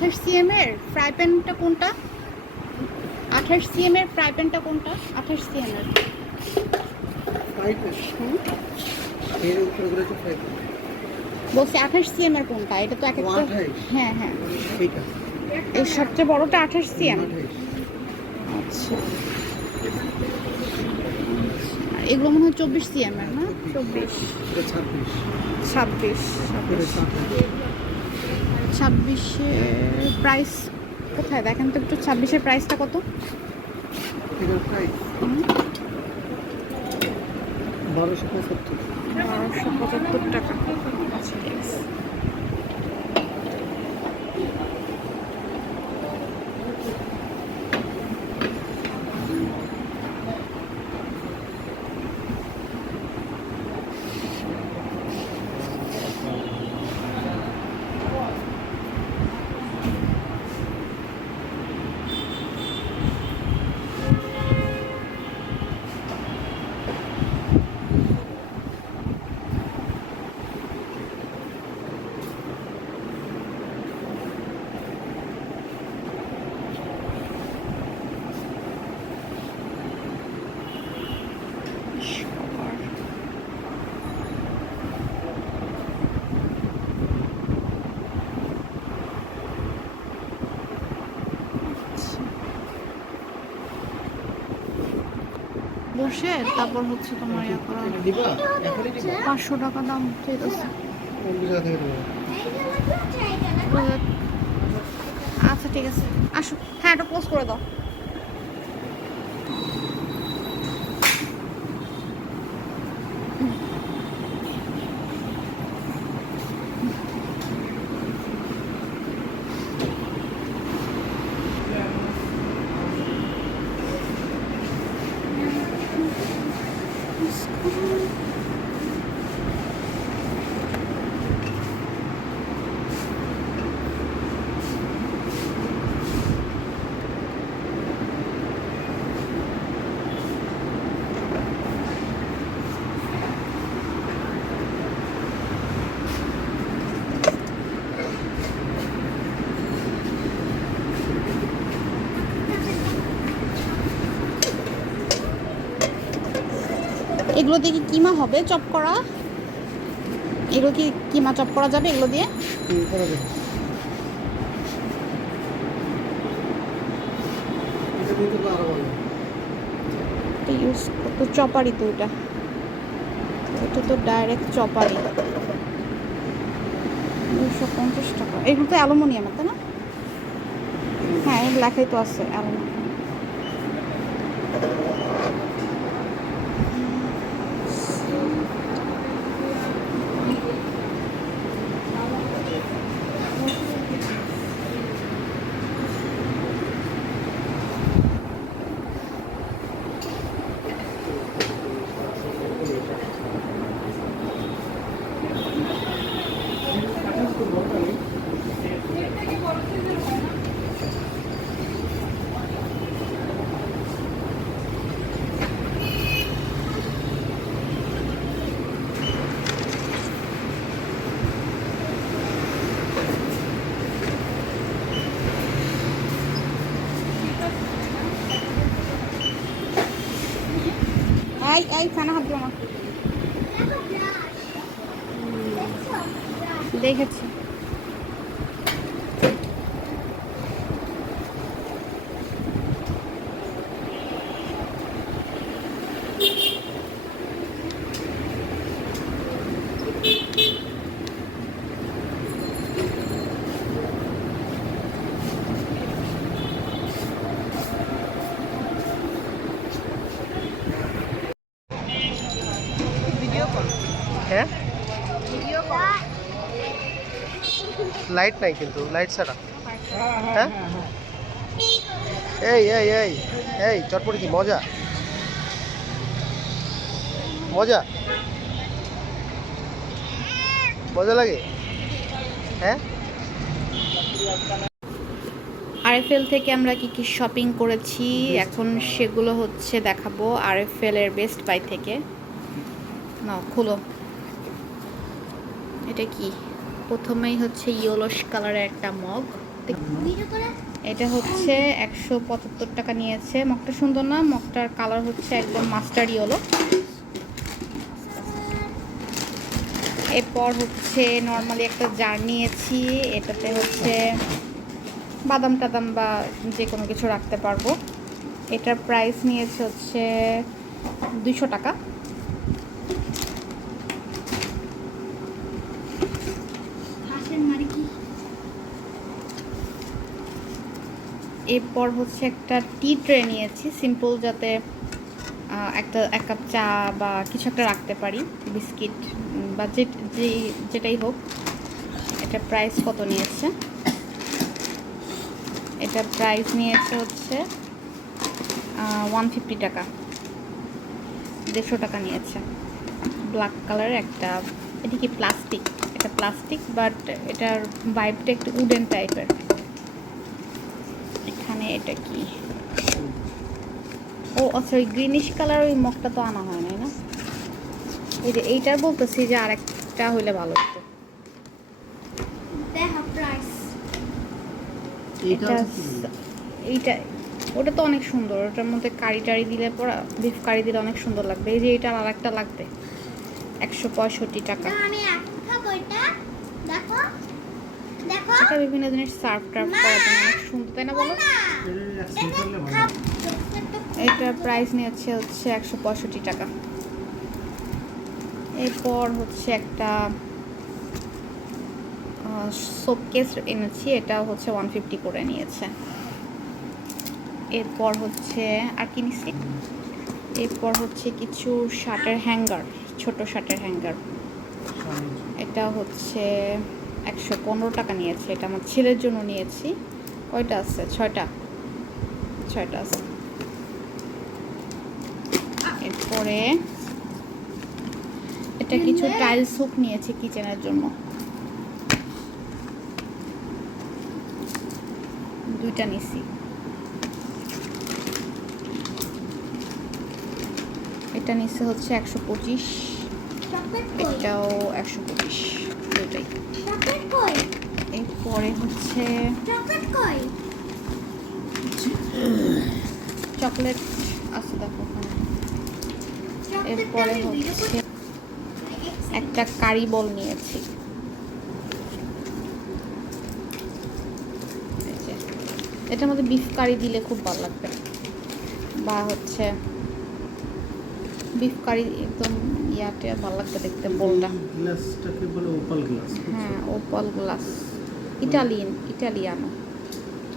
আঠাশ সিএম এর ফ্রাই প্যানটা কোনটা? আঠাশ সিএম এর ফ্রাই প্যানটা কোনটা? আঠাশ সিএম এর। বলছি আঠাশ সিএম এর কোনটা? এটা তো এক একটা হ্যাঁ হ্যাঁ। এই সবচেয়ে বড়টা আঠাশ সিএম আচ্ছা। এগুলো মনে হয় চব্বিশ সিএম এর না? চব্বিশ। ছাব্বিশ। ছাব্বিশ। ছাব্বিশের প্রাইস কোথায়? দেখেন তো একটু ছাব্বিশের প্রাইসটা কত? বারোশো পঁচাত্তর। বারোশো পঁচাত্তর টাকা। আচ্ছা ঠিক আছে বসে তারপর হচ্ছে তোমার ইয়ে করা পাঁচশো টাকা দাম চাইতেছে। আচ্ছা ঠিক আছে। আসো। হ্যাঁ এটা পোস্ট করে দাও। এগুলো দিয়ে কি কিমা হবে? চপ করা। এগুলো কি কিমা চপ করা যাবে এগুলো দিয়ে? ইউজ তো চপারি তো এটা। এটা তো ডাইরেক্ট চপারি। দুশো পঞ্চাশ টাকা। এগুলো তো অ্যালুমিনিয়ামের তাই না? হ্যাঁ লেখাই তো আছে অ্যালুমিনিয়াম। এই এই খানা হাত দিও না। দেখেছি হ্যাঁ লাইট নাই কিন্তু লাইট ছাড়া। হ্যাঁ এই এই এই এই চটপটি কি মজা? মজা? মজা লাগে? হ্যাঁ? আরএফএল থেকে আমরা কি কি শপিং করেছি? এখন সেগুলো হচ্ছে দেখাবো আরএফএল এর বেস্ট বাই থেকে। না খুলো। এটা কি? প্রথমেই হচ্ছে ইয়েলোশ কালারের একটা মগ এটা হচ্ছে একশো পঁচাত্তর টাকা নিয়েছে। মগটা সুন্দর না? মগটার কালার হচ্ছে একদম মাস্টার ইয়েলো এরপর হচ্ছে নর্মালি একটা জার নিয়েছি। এটাতে হচ্ছে বাদাম টাদাম বা যে কোনো কিছু রাখতে পারব। এটার প্রাইস নিয়েছে হচ্ছে দুশো টাকা। এরপর হচ্ছে একটা টি ট্রে নিয়েছি সিম্পল যাতে একটা, এক কাপ চা বা কিছু একটা রাখতে পারি, বিস্কিট বা যে যেটাই হোক। এটা প্রাইস কত নিয়েছে? এটা প্রাইস নিয়েছে হচ্ছে ওয়ান ফিফটি টাকা। দেড়শো টাকা নিয়েছে। ব্ল্যাক কালার একটা, এটা কি প্লাস্টিক এটা প্লাস্টিক বাট এটার ভাইবটা একটু উডেন টাইপের এখানে এটা কি? ও আচ্ছা ওই গ্রিনিশ কালার ওই মগটা তো আনা হয় নাই না? এই যে এইটার বলতেছি যে আরেকটা হইলে ভালো হতো। দেখো প্রাইস এইটা এটা এইটা ওটা তো অনেক সুন্দর। ওটার মধ্যে কারি টারি দিলে পরা বিফ কারি দিলে অনেক সুন্দর লাগবে। এই যে এটার আর একটা লাগবে। একশো পঁয়ষট্টি টাকা। আমি খাব এটা দেখো। এটা বিভিন্ন জিনিস সার্ভ টার্ভ করার জন্য অনেক সুন্দর তাই না বলো? এটা প্রাইস নিয়েছে হচ্ছে একশো পঁয়ষট্টি টাকা। এরপর হচ্ছে একটা সোপ কেস এনেছি এটা হচ্ছে ওয়ান ফিফটি করে নিয়েছে। এরপর হচ্ছে আর কি নিচ্ছি এরপর হচ্ছে কিছু শার্টের হ্যাঙ্গার ছোট শার্টের হ্যাঙ্গার এটা হচ্ছে একশো পনেরো টাকা নিয়েছে। এটা আমার ছেলের জন্য নিয়েছি। কয়টা আছে? ছয়টা। ছয়টা আছে। এরপরে এটা কিছু টাইলস হুক নিয়েছি কিচেনের জন্য। দুইটা নিছি। এটা নিচ্ছে হচ্ছে একশো পঁচিশ। এটাও একশো পঁচিশ। কই? এরপরে হচ্ছে চকলেট আছে দেখো ওখানে। এরপরে হচ্ছে একটা কারি বল নিয়েছি। এটার মধ্যে বিফ কারি দিলে খুব ভালো লাগবে। বা হচ্ছে বিফ কারি একদম ইয়াতে ভালো লাগবে দেখতে বোলটা গ্লাসটাকে বলে ওপাল গ্লাস হ্যাঁ opal glass. Italian Italiano.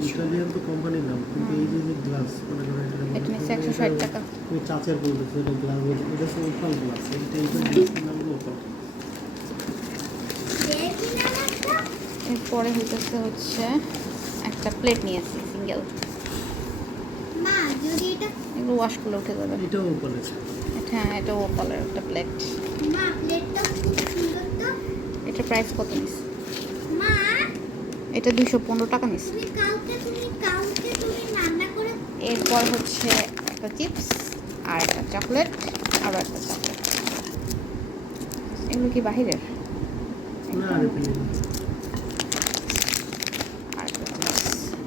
Italian তো কোম্পানির নাম কিন্তু এই যে যে গ্লাস মনে করেন এটা নিচ্ছে একশো ষাট টাকা। তুমি চাচের বলতেছো এটা গ্লাস বলতে এটা হচ্ছে ওপাল গ্লাস এটা এই গ্লাসের নাম হলো ওপাল। এরপরে হইতেছে হচ্ছে একটা প্লেট নিয়েছি সিঙ্গেল। মা যদি এটা এগুলো ওয়াশ করলে উঠে যাবে। এটাও ওপালের এটা হ্যাঁ এটা ওপালের একটা প্লেট এটা প্রাইস কত নিস? এটা দুশো পনেরো টাকা নিস। তুমি কালকে তুমি কালকে তুমি রান্না করে এরপর হচ্ছে একটা চিপস আর একটা চকলেট আরও একটা চকলেট এগুলো কি বাহিরের।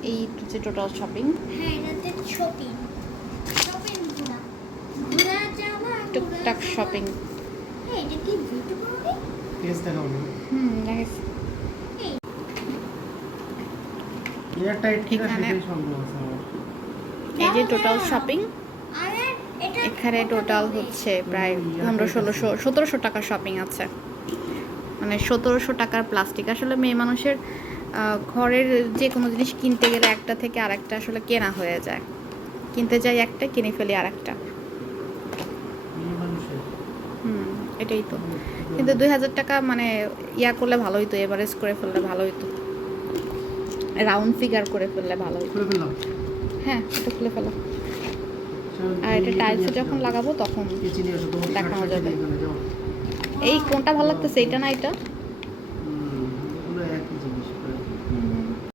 এই টোটাল শপিং হ্যাঁ এটাতে শপিং ঘোরা ঘোরা যাওয়া টুকটাক শপিং হ্যাঁ এটা কি বিউটি পারবে টেস্ট দেখাও না হুম দেখিস এয়ার টাইট কিনা এখানে- সেটাই সন্দেহ আছে আমার। এই যে টোটাল শপিং এখানে টোটাল হচ্ছে প্রায় পনেরো ষোলোশো সতেরোশো টাকার শপিং আছে। মানে সতেরোশো টাকার প্লাস্টিক আসলে মেয়ে মানুষের আহ, ঘরের যে কোনো জিনিস কিনতে গেলে একটা থেকে আরেকটা আসলে কেনা হয়ে যায়। কিনতে যাই একটা কিনে ফেলি আরেকটা মেয়ে মানুষের হুম এটাই তো। কিন্তু দুই হাজার টাকা মানে ইয়া করলে ভালো হইতো এভারেজ করে ফেললে ভালো হইতো। রাউন্ড ফিগার করে ফেললে ভালো হইতো। হ্যাঁ এটা খুলে ফেলো। আর এটা টাইলস যখন লাগাবো তখন দেখানো যাবে। এই কোনটা ভালো লাগতেছে এটা না এটা?